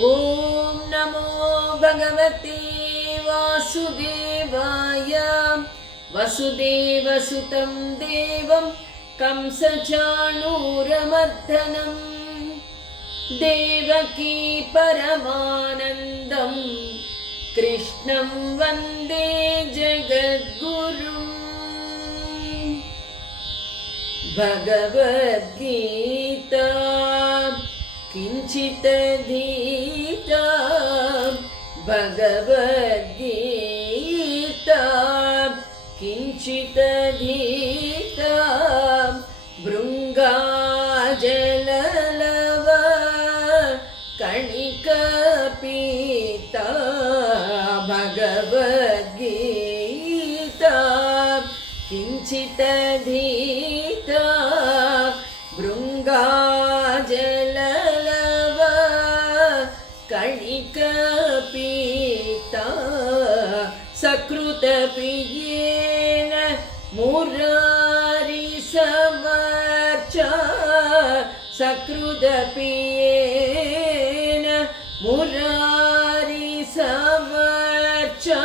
ఓం నమో భగవతే వాసుదేవాయ. వసుదేవసుతం దేవం కంసచాణూరమర్దనం దేవకీ పరమానందం కృష్ణం వందే జగద్గురుం. భగవద్గీతా కించిదధీతా భగవద్గీతా కించిదధీతా భృంగాజలలవ కణికపీతా భగవద్గీతా కించిదధీతా భృంగాజలలవ కణికపీతా సకృతప్రియేణ మురారి సమర్చా సకృతప్రియేణ మురారి సమర్చా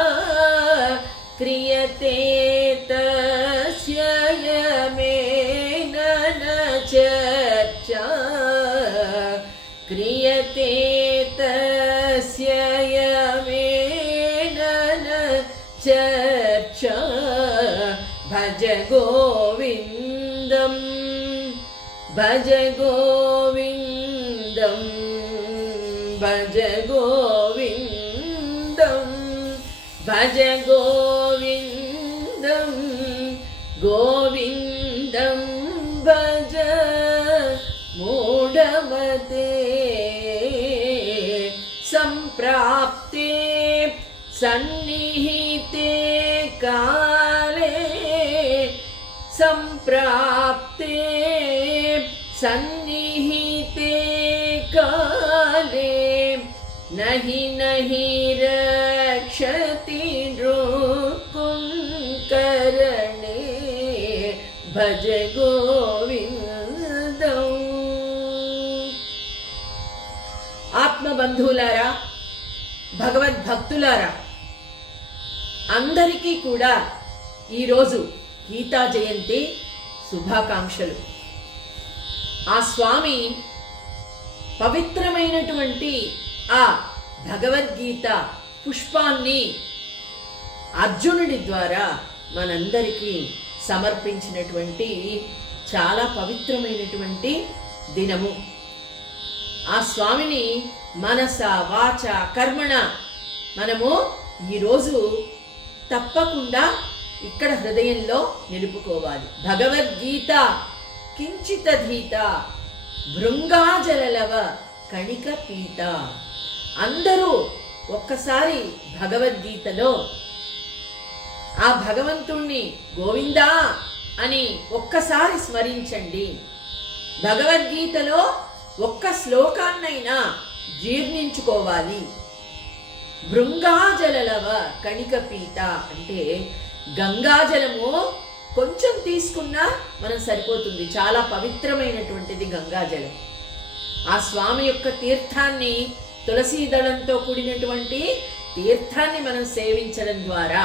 క్రియతే తస్య యమేన న చర్చా క్రియతే తస్య యమేన న చర్చా భజ గోవిందం భజ గోవిందం భజ గోవిందం భజ గోవిందం గోవిందం భజ మూఢమతే. సంప్రాప్తే సన్నిహితే కాలే సంప్రాప్తే సన్నిహితే కాలే నహి నహి రక్షతి నృకుంకరణే భజ గోవిందం. ఆత్మబంధువులారా, భగవద్భక్తులారా, అందరికీ కూడా ఈరోజు గీతా జయంతి శుభాకాంక్షలు. ఆ స్వామి పవిత్రమైనటువంటి ఆ భగవద్గీత పుష్పాన్ని అర్జునుడి ద్వారా మనందరికీ సమర్పించినటువంటి చాలా పవిత్రమైనటువంటి దినము. ఆ స్వామిని మనస వాచ కర్మణ మనము ఈరోజు తప్పకుండా ఇక్కడ హృదయంలో నిలుపుకోవాలి. భగవద్గీత కించిదధీత భృంగాజలలవ కణికపీత. అందరూ ఒక్కసారి భగవద్గీతలో ఆ భగవంతుణ్ణి గోవిందా అని ఒక్కసారి స్మరించండి. భగవద్గీతలో ఒక్క శ్లోకాన్నైనా జీర్ణించుకోవాలి. భృంగాజలలవ కణికపీత అంటే గంగాజలము కొంచెం తీసుకున్నా మనం సరిపోతుంది. చాలా పవిత్రమైనటువంటిది గంగాజలం. ఆ స్వామి యొక్క తీర్థాన్ని, తులసీ దళంతో కూడినటువంటి తీర్థాన్ని మనం సేవించడం ద్వారా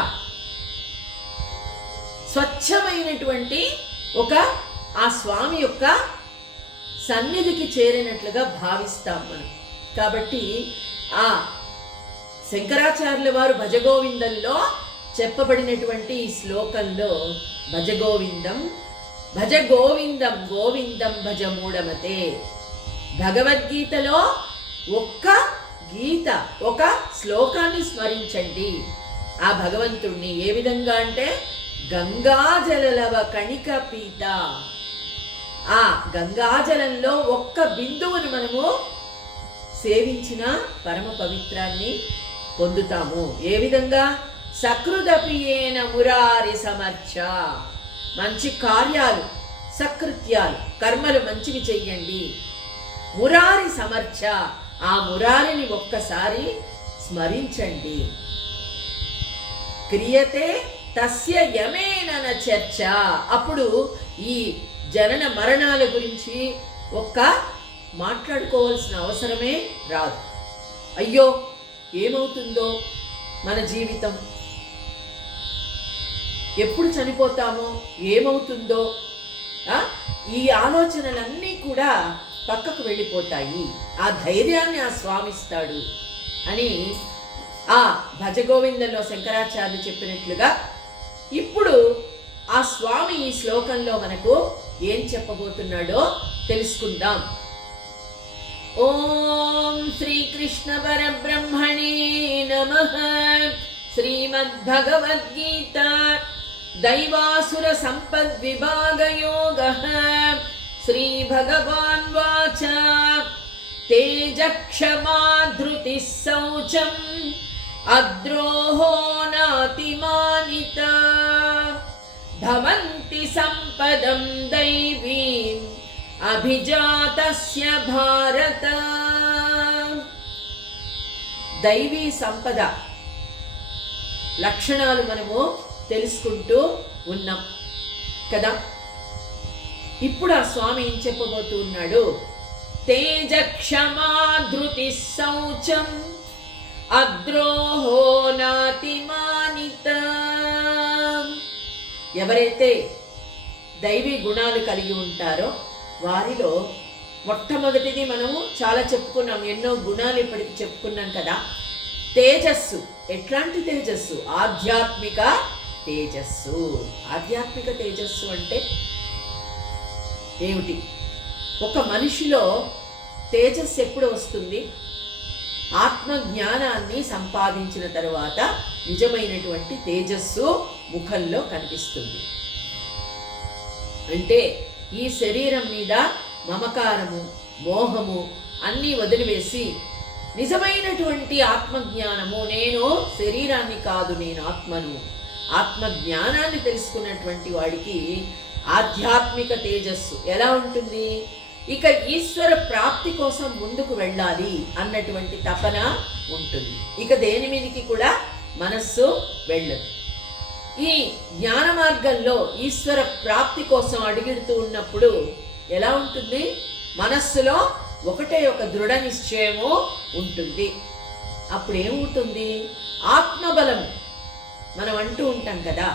స్వచ్ఛమైనటువంటి ఒక ఆ స్వామి యొక్క సన్నిధికి చేరినట్లుగా భావిస్తాం మనం. కాబట్టి ఆ శంకరాచార్యుల వారు భజగోవిందంలో చెప్పబడినటువంటి ఈ శ్లోకంలో భజగోవిందం భజ గోవిందం గోవిందం భజ మూఢమతే. భగవద్గీతలో ఒక్క గీత ఒక శ్లోకాన్ని స్మరించండి. ఆ భగవంతుణ్ణి ఏ విధంగా అంటే గంగాజలలవ కణికపీత. ఆ గంగాజలంలో ఒక్క బిందువును మనము సేవించిన పరమ పవిత్రాన్ని పొందుతాము. ఏ విధంగా? సకృదపియేన మురారి సమర్చ. మంచి కార్యాలు, సకృత్యాలు, కర్మలు మంచివి చెయ్యండి. మురారి సమర్చ, ఆ మురారిని ఒక్కసారి స్మరించండి. క్రియతే తస్య యమేన న చర్చ. అప్పుడు ఈ జనన మరణాల గురించి ఒక్క మాట్లాడుకోవాల్సిన అవసరమే రాదు. అయ్యో ఏమవుతుందో మన జీవితం, ఎప్పుడు చనిపోతామో, ఏమవుతుందో, ఈ ఆలోచనలన్నీ కూడా పక్కకు వెళ్ళిపోతాయి. ఆ ధైర్యాన్ని ఆ స్వామి ఇస్తాడు అని ఆ భజగోవిందంలో శంకరాచార్యులు చెప్పినట్లుగా ఇప్పుడు ఆ స్వామి ఈ శ్లోకంలో మనకు ఏం చెప్పబోతున్నాడో తెలుసుకుందాం. ఓం శ్రీకృష్ణ పరబ్రహ్మణే నమః. శ్రీమద్భగవద్గీత దైవాసుర సంపద్విభాగయోగః. శ్రీ భగవాన్ వాచ తేజక్షమా ధృతిః శౌచం అద్రోహో నాతిమానిత భవంతి సంపదం దైవీం అభిజాతస్య భారత. దైవీ సంపద లక్షణాలు మనము తెలుసుకుంటూ ఉన్నాం కదా. ఇప్పుడు ఆ స్వామి ఏం చెప్పబోతూ ఉన్నాడు? తేజక్షమా ధృతిః శౌచం అద్రోహో నాతిమానిత. ఎవరైతే దైవీ గుణాలు కలిగి ఉంటారో వారిలో మొట్టమొదటిది మనము చాలా చెప్పుకున్నాం, ఎన్నో గుణాలు ఇప్పటికి చెప్పుకున్నాం కదా. తేజస్సు. ఎట్లాంటి తేజస్సు? ఆధ్యాత్మిక తేజస్సు. ఆధ్యాత్మిక తేజస్సు అంటే ఏమిటి? ఒక మనిషిలో తేజస్సు ఎప్పుడు వస్తుంది? ఆత్మ జ్ఞానాన్ని సంపాదించిన తరువాత నిజమైనటువంటి తేజస్సు ముఖంలో కనిపిస్తుంది. అంటే ఈ శరీరం మీద మమకారము, మోహము అన్నీ వదిలివేసి నిజమైనటువంటి ఆత్మజ్ఞానము, నేను శరీరాన్ని కాదు, నేను ఆత్మను, ఆత్మజ్ఞానాన్ని తెలుసుకున్నటువంటి వాడికి ఆధ్యాత్మిక తేజస్సు ఎలా ఉంటుంది? ఇక ఈశ్వర ప్రాప్తి కోసం ముందుకు వెళ్ళాలి అన్నటువంటి తపన ఉంటుంది. ఇక దేని మీదకి కూడా మనస్సు వెళ్ళదు. ఈ జ్ఞాన మార్గంలో ఈశ్వర ప్రాప్తి కోసం అడుగుతూ ఉన్నప్పుడు ఎలా ఉంటుంది? మనస్సులో ఒకటే ఒక దృఢ నిశ్చయము ఉంటుంది. అప్పుడు ఏముంటుంది? ఆత్మబలము. మనం అంటూ ఉంటాం కదా,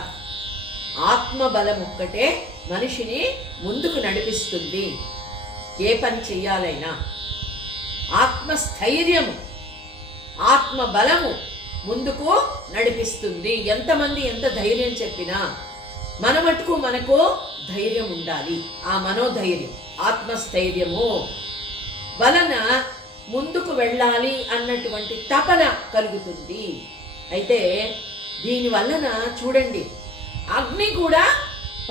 ఆత్మబలం ఒక్కటే మనిషిని ముందుకు నడిపిస్తుంది. ఏ పని చెయ్యాలైనా ఆత్మస్థైర్యము, ఆత్మబలము ముందుకు నడిపిస్తుంది. ఎంతమంది ఎంత ధైర్యం చెప్పినా మన మటుకు మనకు ధైర్యం ఉండాలి. ఆ మనోధైర్యం, ఆత్మస్థైర్యము వలన ముందుకు వెళ్ళాలి అన్నటువంటి తపన కలుగుతుంది. అయితే దీని వలన చూడండి, అగ్ని కూడా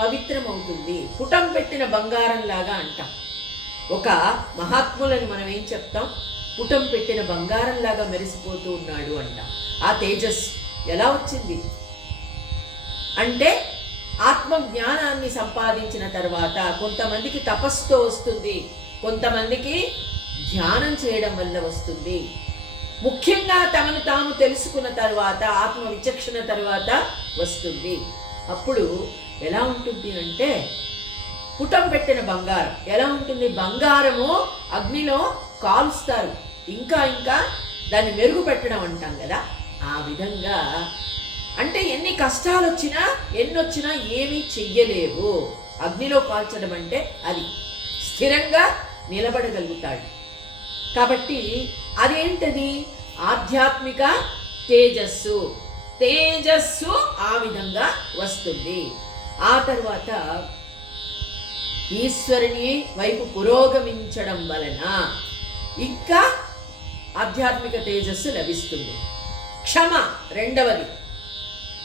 పవిత్రమవుతుంది. పుటం పెట్టిన బంగారం లాగా అంటాం. ఒక మహాత్ములని మనం ఏం చెప్తాం? పుటం పెట్టిన బంగారం లాగా మెరిసిపోతూ ఉన్నాడు అంటాం. ఆ తేజస్సు ఎలా వచ్చింది అంటే ఆత్మజ్ఞానాన్ని సంపాదించిన తర్వాత కొంతమందికి తపస్సుతో వస్తుంది, కొంతమందికి ధ్యానం చేయడం వల్ల వస్తుంది. ముఖ్యంగా తమను తాము తెలుసుకున్న తర్వాత, ఆత్మ విచక్షణ తర్వాత వస్తుంది. అప్పుడు ఎలా ఉంటుంది అంటే పుటం పెట్టిన బంగారం ఎలా ఉంటుంది? బంగారము అగ్నిలో కాలుస్తారు, ఇంకా ఇంకా దాన్ని మెరుగు పెట్టడం అంటాం కదా. ఆ విధంగా అంటే ఎన్ని కష్టాలు వచ్చినా ఎన్నొచ్చినా ఏమీ చెయ్యలేవు. అగ్నిలో కాల్చడం అంటే అది స్థిరంగా నిలబడగలుగుతాడు. కాబట్టి అదేంటది? ఆధ్యాత్మిక తేజస్సు. తేజస్సు ఆ విధంగా వస్తుంది. ఆ తర్వాత ఈశ్వరుని వైపు పురోగమించడం వలన ఇంకా ఆధ్యాత్మిక తేజస్సు లభిస్తుంది. క్షమ రెండవది.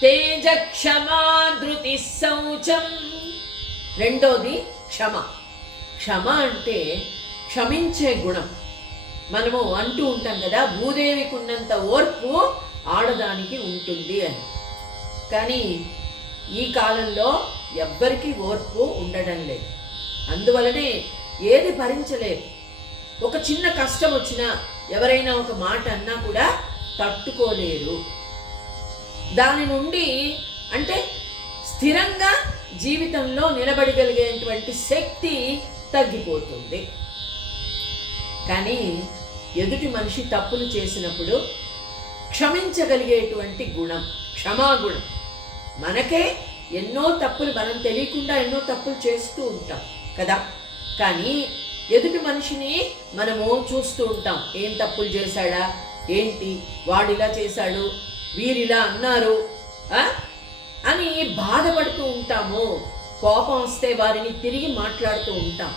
తేజ క్షమా ధృతి శౌచం. రెండోది క్షమ. క్షమ అంటే క్షమించే గుణం. మనము అంటూ ఉంటాం కదా, భూదేవికి ఉన్నంత ఓర్పు ఆడదానికి ఉంటుంది అని. కానీ ఈ కాలంలో ఎవ్వరికీ ఓర్పు ఉండడం లేదు. అందువలనే ఏది భరించలేరు. ఒక చిన్న కష్టం వచ్చినా, ఎవరైనా ఒక మాట అన్నా కూడా తట్టుకోలేరు. దాని నుండి అంటే స్థిరంగా జీవితంలో నిలబడగలిగేటువంటి శక్తి తగ్గిపోతుంది. కానీ ఎదుటి మనిషి తప్పులు చేసినప్పుడు క్షమించగలిగేటువంటి గుణం, క్షమాగుణం. మనకే ఎన్నో తప్పులు, మనం తెలియకుండా ఎన్నో తప్పులు చేస్తూ ఉంటాం కదా. కానీ ఎదుటి మనిషిని మనము చూస్తూ ఉంటాం, ఏం తప్పులు చేశాడా, ఏంటి వాడిలా చేశాడు, వీరిలా అన్నారు అని బాధపడుతూ ఉంటాము. కోపం వస్తే వారిని తిరిగి మాట్లాడుతూ ఉంటాం.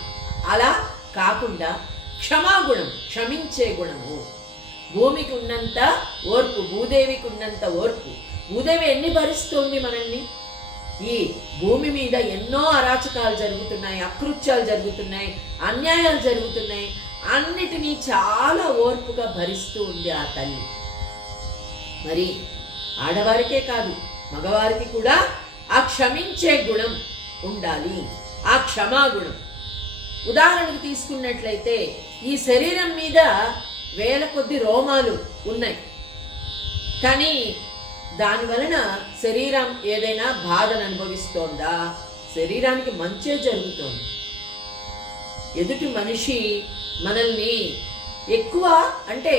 అలా కాకుండా క్షమాగుణం, క్షమించే గుణము. భూమికి ఉన్నంత ఓర్పు, భూదేవికి ఉన్నంత ఓర్పు. భూదేవి ఎన్ని భరిస్తుంది మనల్ని? ఈ భూమి మీద ఎన్నో అరాచకాలు జరుగుతున్నాయి, అకృత్యాలు జరుగుతున్నాయి, అన్యాయాలు జరుగుతున్నాయి. అన్నిటినీ చాలా ఓర్పుగా భరిస్తూ ఉంది ఆ తల్లి. మరి ఆడవారికే కాదు, మగవారికి కూడా ఆ క్షమించే గుణం ఉండాలి, ఆ క్షమాగుణం. ఉదాహరణకు తీసుకున్నట్లయితే ఈ శరీరం మీద వేల కొద్ది రోమాలు ఉన్నాయి, కానీ దాని వలన శరీరం ఏదైనా బాధను అనుభవిస్తోందా? శరీరానికి మంచే జరుగుతోంది. ఎదుటి మనిషి మనల్ని ఎక్కువ అంటే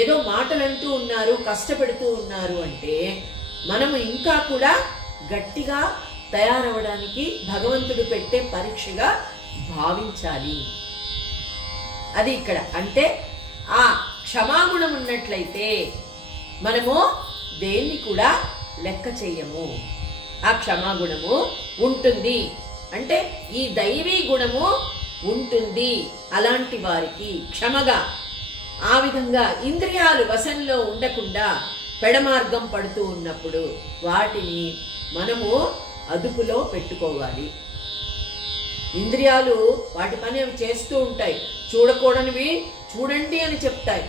ఏదో మాటలు అంటూ ఉన్నారు, కష్టపెడుతూ ఉన్నారు అంటే మనము ఇంకా కూడా గట్టిగా తయారవడానికి భగవంతుడు పెట్టే పరీక్షగా భావించాలి. అది ఇక్కడ అంటే ఆ క్షమాగుణం ఉన్నట్లయితే మనము దేన్ని కూడా లెక్క చెయ్యము. ఆ క్షమాగుణము ఉంటుంది అంటే ఈ దైవీ గుణము ఉంటుంది అలాంటి వారికి క్షమగా. ఆ విధంగా ఇంద్రియాలు వశంలో ఉండకుండా పెడమార్గం పడుతూ ఉన్నప్పుడు వాటిని మనము అదుపులో పెట్టుకోవాలి. ఇంద్రియాలు వాటి పని అవి చేస్తూ ఉంటాయి. చూడకూడనివి చూడండి అని చెప్తాయి,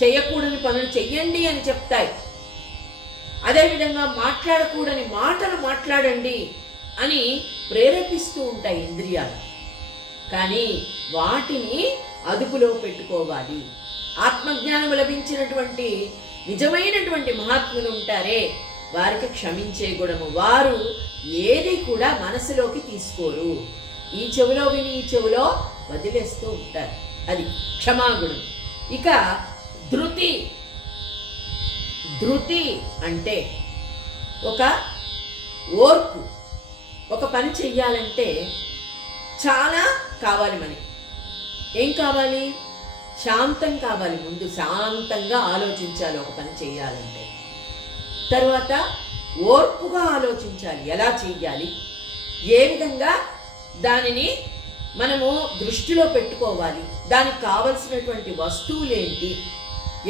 చెయ్యకూడని పనులు చెయ్యండి అని చెప్తాయి. అదేవిధంగా మాట్లాడకూడని మాటలు మాట్లాడండి అని ప్రేరేపిస్తూ ఉంటాయి ఇంద్రియాలు. కానీ వాటిని అదుపులో పెట్టుకోవాలి. ఆత్మజ్ఞానం లభించినటువంటి నిజమైనటువంటి మహాత్ములు ఉంటారే, వారికి క్షమించే గుణము. వారు ఏది కూడా మనసులోకి తీసుకోరు. ఈ చెవిలో విని ఈ చెవిలో వదిలేస్తూ ఉంటారు. అది క్షమాగుణం. ఇక ధృతి. ధృతి అంటే ఒక ఓర్పు. ఒక పని చెయ్యాలంటే చాలా కావాలి మనకి. ఏం కావాలి? శాంతం కావాలి. ముందు శాంతంగా ఆలోచించాలి ఒక పని చెయ్యాలంటే. తర్వాత ఓర్పుగా ఆలోచించాలి, ఎలా చెయ్యాలి, ఏ విధంగా దానిని మనము దృష్టిలో పెట్టుకోవాలి, దానికి కావలసినటువంటి వస్తువులేంటి,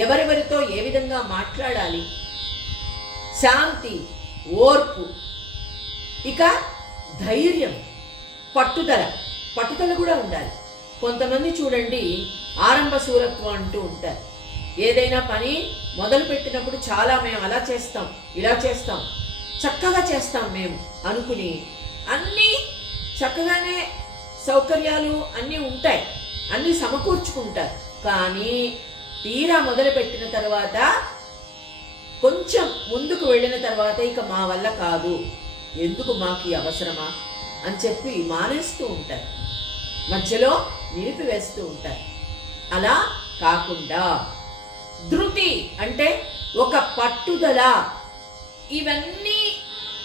ఎవరెవరితో ఏ విధంగా మాట్లాడాలి. శాంతి, ఓర్పు. ఇక ధైర్యం, పట్టుదల. పట్టుదల కూడా ఉండాలి. కొంతమంది చూడండి ఆరంభ శూరత్వం అంటూ ఉంటారు. ఏదైనా పని మొదలు పెట్టినప్పుడు చాలా మేము అలా చేస్తాం, ఇలా చేస్తాం, చక్కగా చేస్తాం మేము అనుకుని అన్నీ చక్కగానే సౌకర్యాలు అన్నీ ఉంటాయి, అన్నీ సమకూర్చుకుంటారు. కానీ తీరా మొదలుపెట్టిన తర్వాత కొంచెం ముందుకు వెళ్ళిన తర్వాత ఇక మా వల్ల కాదు, ఎందుకు మాకు ఈ అవసరమా అని చెప్పి మానేస్తూ ఉంటారు, మధ్యలో నిలిపివేస్తూ ఉంటారు. అలా కాకుండా ధృతి అంటే ఒక పట్టుదల. ఇవన్నీ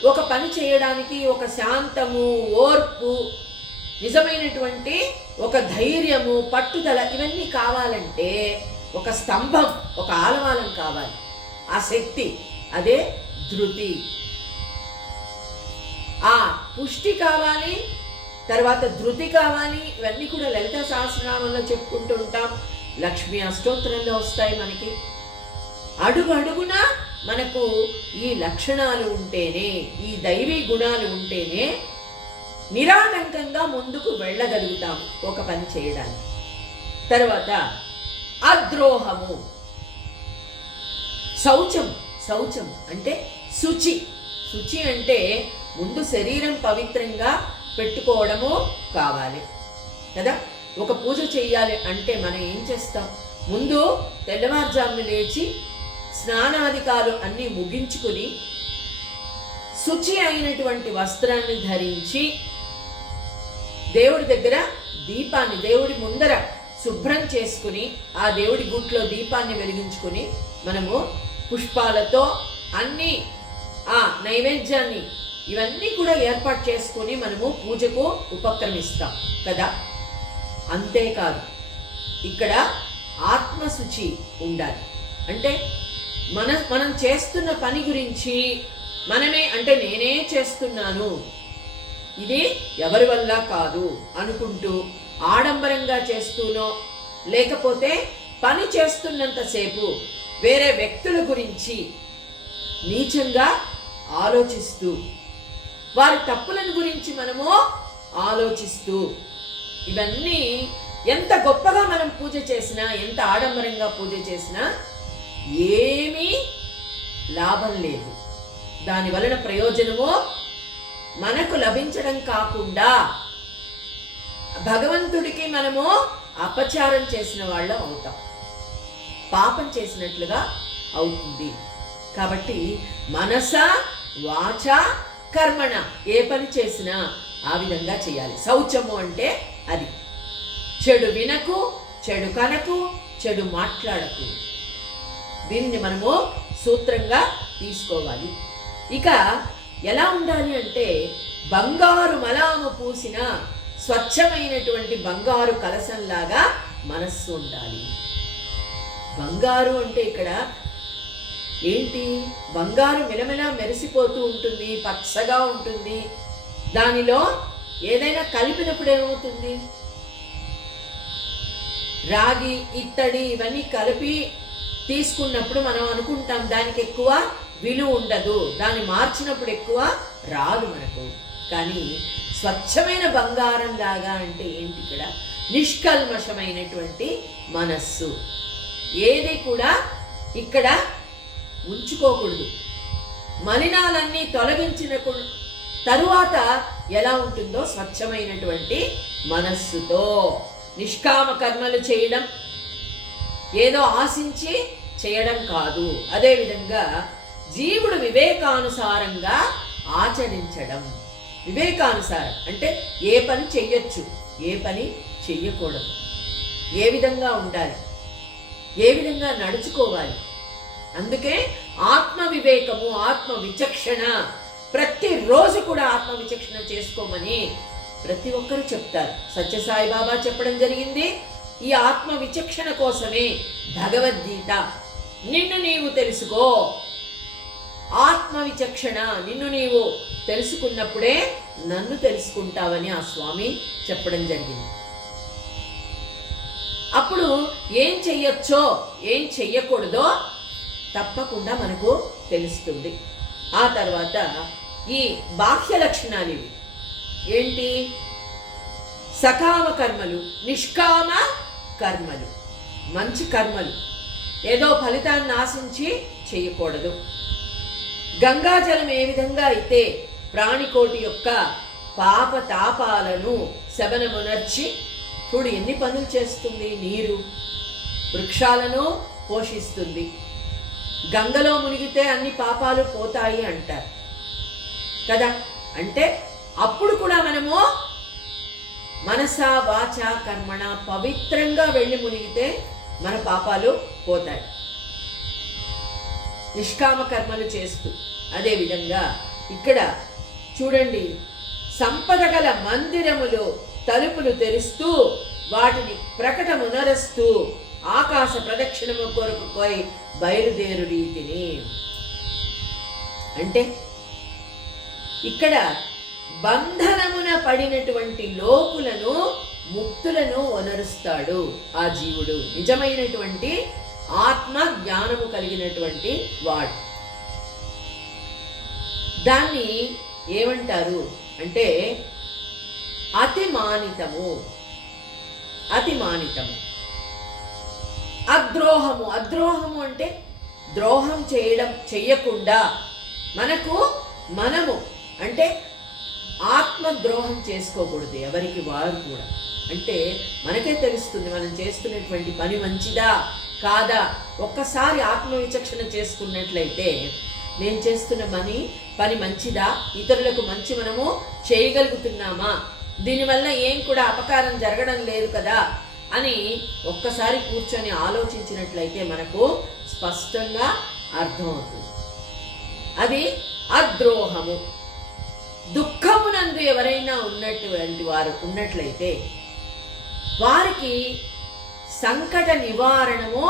ఒక పని చేయడానికి ఒక శాంతము, ఓర్పు, నిజమైనటువంటి ఒక ధైర్యము, పట్టుదల ఇవన్నీ కావాలంటే ఒక స్తంభం, ఒక ఆలవాలం కావాలి. ఆ శక్తి, అదే ధృతి. ఆ పుష్టి కావాలి, తర్వాత ధృతి కావాలి. ఇవన్నీ కూడా లలితా సహస్రనామంలో చెప్పుకుంటూ ఉంటాం, లక్ష్మీ అష్టోత్తరంలో వస్తాయి మనకి. అడుగు అడుగున మనకు ఈ లక్షణాలు ఉంటేనే, ఈ దైవీ గుణాలు ఉంటేనే నిరాటంకంగా ముందుకు వెళ్ళగలుగుతాము ఒక పని చేయడానికి. తర్వాత అద్రోహము. శౌచం. శౌచం అంటే శుచి. శుచి అంటే ముందు శరీరం పవిత్రంగా పెట్టుకోవడము కావాలి కదా. ఒక పూజ చెయ్యాలి అంటే మనం ఏం చేస్తాం? ముందు తెల్లవారుజామున లేచి స్నానాధికాలు అన్నీ ముగించుకుని శుచి అయినటువంటి వస్త్రాన్ని ధరించి దేవుడి దగ్గర దీపాన్ని, దేవుడి ముందర శుభ్రం చేసుకుని ఆ దేవుడి గుట్లో దీపాన్ని వెలిగించుకుని మనము పుష్పాలతో అన్ని ఆ నైవేద్యాన్ని ఇవన్నీ కూడా ఏర్పాటు చేసుకుని మనము పూజకు ఉపక్రమిస్తాం కదా. అంతేకాదు ఇక్కడ ఆత్మశుచి ఉండాలి. అంటే మనం చేస్తున్న పని గురించి మనమే అంటే నేనే చేస్తున్నాను, ఇది ఎవరి వల్ల కాదు అనుకుంటూ ఆడంబరంగా చేస్తూనో లేకపోతే పని చేస్తున్నంతసేపు వేరే వ్యక్తుల గురించి నీచంగా ఆలోచిస్తూ వారి తప్పులను గురించి మనము ఆలోచిస్తూ ఇవన్నీ ఎంత గొప్పగా మనం పూజ చేసినా ఎంత ఆడంబరంగా పూజ చేసినా ఏమీ లాభం లేదు. దాని వలన ప్రయోజనము మనకు లభించడం కాకుండా భగవంతుడికి మనము అపచారం చేసిన వాళ్ళం అవుతాం, పాపం చేసినట్లుగా అవుతుంది. కాబట్టి మనస వాచ కర్మణ ఏ పని చేసినా ఆ విధంగా చేయాలి. శౌచము అంటే అది చెడు వినకు, చెడు కనకు, చెడు మాట్లాడకు. దీన్ని మనము సూత్రంగా తీసుకోవాలి. ఇక ఎలా ఉండాలి అంటే బంగారు మలాము పూసిన స్వచ్ఛమైనటువంటి బంగారు కలశంలాగా మనస్సు ఉండాలి. బంగారు అంటే ఇక్కడ ఏంటి? బంగారు మిలమిలా మెరిసిపోతూ ఉంటుంది, పచ్చగా ఉంటుంది. దానిలో ఏదైనా కలిపినప్పుడు ఏమవుతుంది? రాగి, ఇత్తడి ఇవన్నీ కలిపి తీసుకున్నప్పుడు మనం అనుకుంటాం దానికి ఎక్కువ విలువ ఉండదు, దాన్ని మార్చినప్పుడు ఎక్కువ రాదు మనకు. కానీ స్వచ్ఛమైన బంగారం లాగా అంటే ఏంటి? ఇక్కడ నిష్కల్మషమైనటువంటి మనస్సు, ఏది కూడా ఇక్కడ ఉంచుకోకూడదు. మలినాలన్నీ తొలగించిన తరువాత ఎలా ఉంటుందో స్వచ్ఛమైనటువంటి మనస్సుతో నిష్కామ కర్మలు చేయడం, ఏదో ఆశించి చేయడం కాదు. అదేవిధంగా జీవుడు వివేకానుసారంగా ఆచరించడం. వివేకానుసారం అంటే ఏ పని చెయ్యొచ్చు, ఏ పని చెయ్యకూడదు, ఏ విధంగా ఉండాలి, ఏ విధంగా నడుచుకోవాలి. అందుకే ఆత్మ వివేకము, ఆత్మ విచక్షణ, ప్రతిరోజు కూడా ఆత్మ విచక్షణ చేసుకోమని ప్రతి ఒక్కరూ చెప్తారు. సత్యసాయి బాబా చెప్పడం జరిగింది. ఈ ఆత్మ విచక్షణ కోసమే భగవద్గీత. నిన్ను నీవు తెలుసుకో, ఆత్మ విచక్షణ, నిన్ను నీవు తెలుసుకున్నప్పుడే నన్ను తెలుసుకుంటావని ఆ స్వామి చెప్పడం జరిగింది. అప్పుడు ఏం చెయ్యొచ్చో ఏం చెయ్యకూడదో తప్పకుండా మనకు తెలుస్తుంది. ఆ తర్వాత ఈ బాహ్య లక్షణాలు ఇవి ఏంటి? సకామ కర్మలు, నిష్కామ కర్మలు, మంచి కర్మలు, ఏదో ఫలితాన్ని ఆశించి చేయకూడదు. గంగాజలం ఏ విధంగా అయితే ప్రాణికోటి యొక్క పాప తాపాలను శబనమునర్చి, చూడు ఎన్ని పనులు చేస్తుంది. నీరు వృక్షాలను పోషిస్తుంది. గంగలో మునిగితే అన్ని పాపాలు పోతాయి అంటారు కదా. అంటే అప్పుడు కూడా మనము మనస వాచ కర్మణ పవిత్రంగా వెళ్ళి మునిగితే మన పాపాలు పోతాయి, నిష్కామ కర్మలు చేస్తూ. అదేవిధంగా ఇక్కడ చూడండి, సంపద గల మందిరములు తలుపులు తెరుస్తూ వాటిని ప్రకటమునరుస్తూ ఆకాశ ప్రదక్షిణము కొరకు పోయి బయలుదేరు రీతిని. అంటే ఇక్కడ బంధనమున పడినటువంటి లోకులను, ముక్తులను వనరుస్తాడు ఆ జీవుడు, నిజమైనటువంటి ఆత్మ జ్ఞానము కలిగినటువంటి వాడు. దాన్ని ఏమంటారు అంటే అతిమానితము. అతిమానితము, అద్రోహము. అద్రోహము అంటే ద్రోహం చెయ్యకుండా మనము అంటే ఆత్మద్రోహం చేసుకోకూడదు ఎవరికి వారు కూడా. అంటే మనకే తెలుస్తుంది మనం చేస్తున్నటువంటి పని మంచిదా కాదా. ఒక్కసారి ఆత్మవిచక్షణ చేసుకున్నట్లయితే నేను చేస్తున్న పని మంచిదా, ఇతరులకు మంచి మనము చేయగలుగుతున్నామా, దీనివల్ల ఏం కూడా అపకారం జరగడం లేదు కదా, అని ఒక్కసారి కూర్చొని ఆలోచించినట్లయితే మనకు స్పష్టంగా అర్థమవుతుంది. అది అద్రోహము. దుఃఖమునందు ఎవరైనా ఉన్నటువంటి వారు ఉన్నట్లయితే వారికి సంకట నివారణము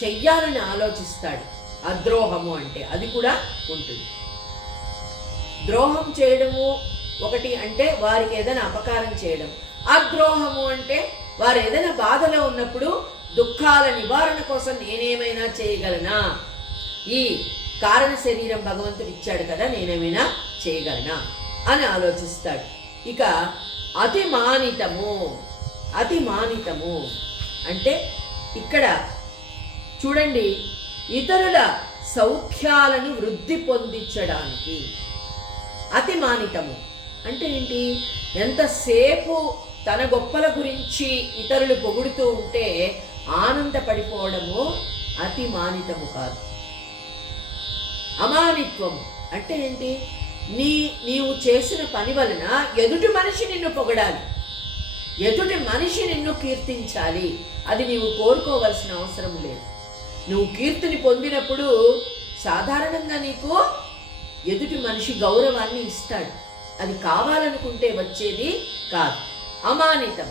చెయ్యాలని ఆలోచిస్తాడు. అద్రోహము అంటే అది కూడా ఉంటుంది. ద్రోహం చేయడము ఒకటి అంటే వారికి ఏదైనా అపకారం చేయడం. అద్రోహము అంటే వారు ఏదైనా బాధలో ఉన్నప్పుడు దుఃఖాల నివారణ కోసం నేనేమైనా చేయగలనా, ఈ కారణ శరీరం భగవంతుడు ఇచ్చాడు కదా, నేనేమైనా చేయగలనా అని ఆలోచిస్తాడు. ఇక అతి మానితము. అతి మానితము అంటే ఇక్కడ చూడండి, ఇతరుల సౌఖ్యాలను వృద్ధి పొందించడానికి. అతి మానితము అంటే ఏంటి? ఎంతసేపు తన గొప్పల గురించి ఇతరులు పొగుడుతూ ఉంటే ఆనందపడిపోవడము అతి మానితము కాదు. అమానిత్వము అంటే ఏంటి? నీవు చేసిన పని వలన ఎదుటి మనిషి నిన్ను పొగడాలి, ఎదుటి మనిషి నిన్ను కీర్తించాలి. అది నీవు కోరుకోవలసిన అవసరం లేదు. నువ్వు కీర్తిని పొందినప్పుడు సాధారణంగా నీకు ఎదుటి మనిషి గౌరవాన్ని ఇస్తాడు. అది కావాలనుకుంటే వచ్చేది కాదు. అమానితం,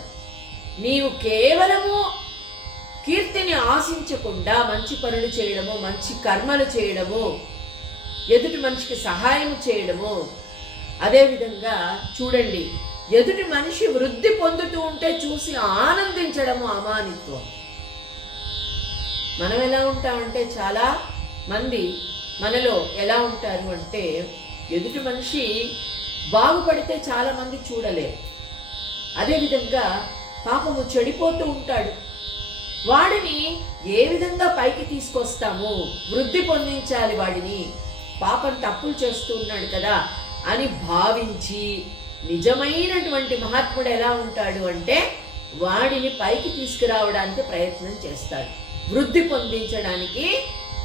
నీవు కేవలము కీర్తిని ఆశించకుండా మంచి పనులు చేయడము, మంచి కర్మలు చేయడము, ఎదుటి మనిషికి సహాయం చేయడము. అదేవిధంగా చూడండి, ఎదుటి మనిషి వృద్ధి పొందుతూ ఉంటే చూసి ఆనందించడము అమానిత్వం. మనం ఎలా ఉంటామంటే, చాలా మంది మనలో ఎలా ఉంటారు అంటే, ఎదుటి మనిషి బాగుపడితే చాలా మంది చూడలేరు. అదేవిధంగా పాపము చెడిపోతూ ఉంటాడు, వాడిని ఏ విధంగా పైకి తీసుకొస్తాము, వృద్ధి పొందించాలి వాడిని, పాపం తప్పులు చేస్తూ ఉన్నాడు కదా అని భావించి, నిజమైనటువంటి మహాత్ముడు ఎలా ఉంటాడు అంటే వాడిని పైకి తీసుకురావడానికి ప్రయత్నం చేస్తాడు, వృద్ధి పొందించడానికి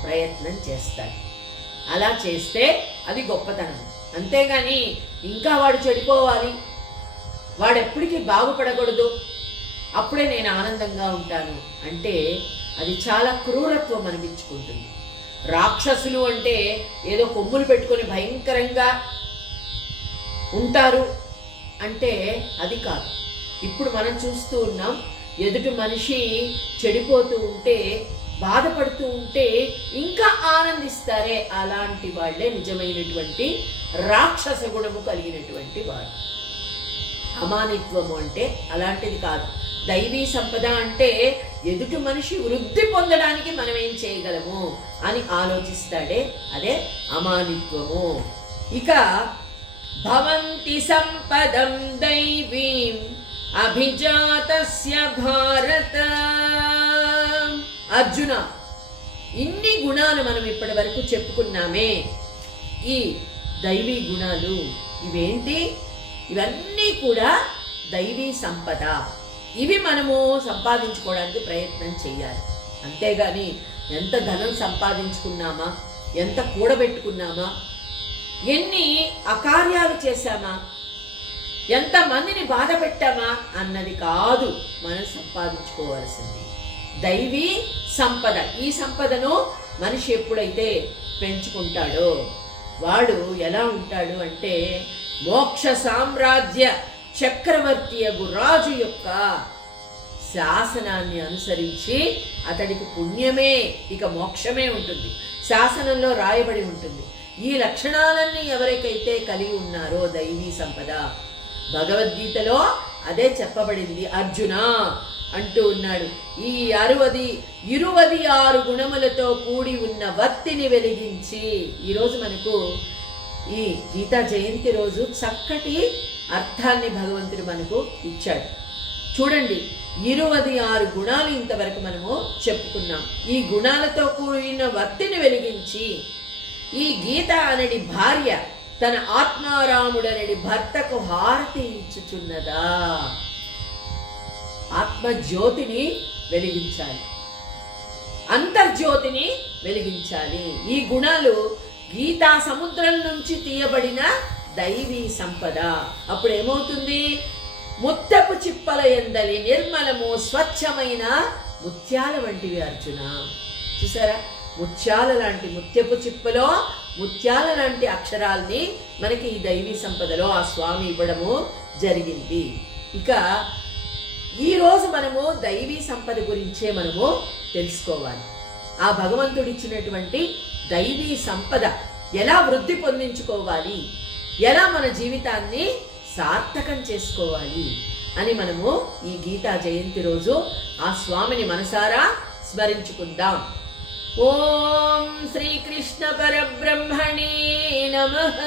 ప్రయత్నం చేస్తాడు. అలా చేస్తే అది గొప్పతనం. అంతేగాని ఇంకా వాడు చెడిపోవాలి, వాడెప్పటికీ బాగుపడకూడదు, అప్పుడే నేను ఆనందంగా ఉంటాను అంటే అది చాలా క్రూరత్వం అనిపించుకుంటుంది. రాక్షసులు అంటే ఏదో కొమ్ములు పెట్టుకొని భయంకరంగా ఉంటారు అంటే అది కాదు. ఇప్పుడు మనం చూస్తూ ఉన్నాం, ఎదుటి మనిషి చెడిపోతూ ఉంటే, బాధపడుతూ ఉంటే ఇంకా ఆనందిస్తారే, అలాంటి వాళ్ళే నిజమైనటువంటి రాక్షస గుణము కలిగినటువంటి వాడు. అమానిత్వము అంటే అలాంటిది కాదు. దైవీ సంపద అంటే ఎదుటి మనిషి వృద్ధి పొందడానికి మనం ఏం చేయగలము అని ఆలోచిస్తాడే, అదే అమానిత్వము. ఇక భవంతి సంపదం దైవీం అభిజాతస్య భారత. అర్జున, ఇన్ని గుణాలు మనం ఇప్పటి వరకు చెప్పుకున్నామే, ఈ దైవీ గుణాలు ఇవేంటి? ఇవన్నీ కూడా దైవీ సంపద. ఇవి మనము సంపాదించుకోవడానికి ప్రయత్నం చేయాలి. అంతేగాని ఎంత ధనం సంపాదించుకున్నామా, ఎంత కూడబెట్టుకున్నామా, ఎన్ని అకార్యాలు చేశామా, ఎంతమందిని బాధ పెట్టామా అన్నది కాదు మనం సంపాదించుకోవాల్సింది, దైవీ సంపద. ఈ సంపదను మనిషి ఎప్పుడైతే పెంచుకుంటాడో వాడు ఎలా ఉంటాడు అంటే, మోక్ష సామ్రాజ్య చక్రవర్తి అగు రాజు యొక్క శాసనాన్ని అనుసరించి అతడికి పుణ్యమే, ఇక మోక్షమే ఉంటుంది. శాసనంలో రాయబడి ఉంటుంది. ఈ లక్షణాలన్నీ ఎవరికైతే కలిగి ఉన్నారో దైవీ సంపద, భగవద్గీతలో అదే చెప్పబడింది. అర్జున అంటూ ఉన్నాడు, ఈ 26 గుణములతో కూడి ఉన్న వత్తిని వెలిగించి. ఈరోజు మనకు ఈ గీతా జయంతి రోజు చక్కటి అర్థాన్ని భగవంతుడు మనకు ఇచ్చాడు. చూడండి, 26 గుణాలు ఇంతవరకు మనము చెప్పుకున్నాం. ఈ గుణాలతో కూడిన వత్తిని వెలిగించి ఈ గీత అనడి భార్య తన ఆత్మారాముడనడి భర్తకు హారతి ఇచ్చుచున్నదా. ఆత్మజ్యోతిని వెలిగించాలి, అంతర్జ్యోతిని వెలిగించాలి. ఈ గుణాలు గీతా సముద్రం నుంచి తీయబడిన దైవీ సంపద. అప్పుడు ఏమవుతుంది? ముత్యపు చిప్పల ఎందలి నిర్మలము స్వచ్ఛమైన ముత్యాల వంటివి అర్జున. చూసారా, ముత్యాల లాంటి ముత్యపు చిప్పలో ముత్యాల లాంటి అక్షరాల్ని మనకి ఈ దైవీ సంపదలో ఆ స్వామి ఇవ్వడము జరిగింది. ఇక ఈరోజు మనము దైవీ సంపద గురించే మనము తెలుసుకోవాలి. ఆ భగవంతుడిచ్చినటువంటి దైవీ సంపద ఎలా వృద్ధి పొందించుకోవాలి, ఎలా మన జీవితాన్ని సార్థకం చేసుకోవాలి అని మనము ఈ గీతా జయంతి రోజు ఆ స్వామిని మనసారా స్మరించుకుందాం. ఓం శ్రీకృష్ణ పరబ్రహ్మణే నమః.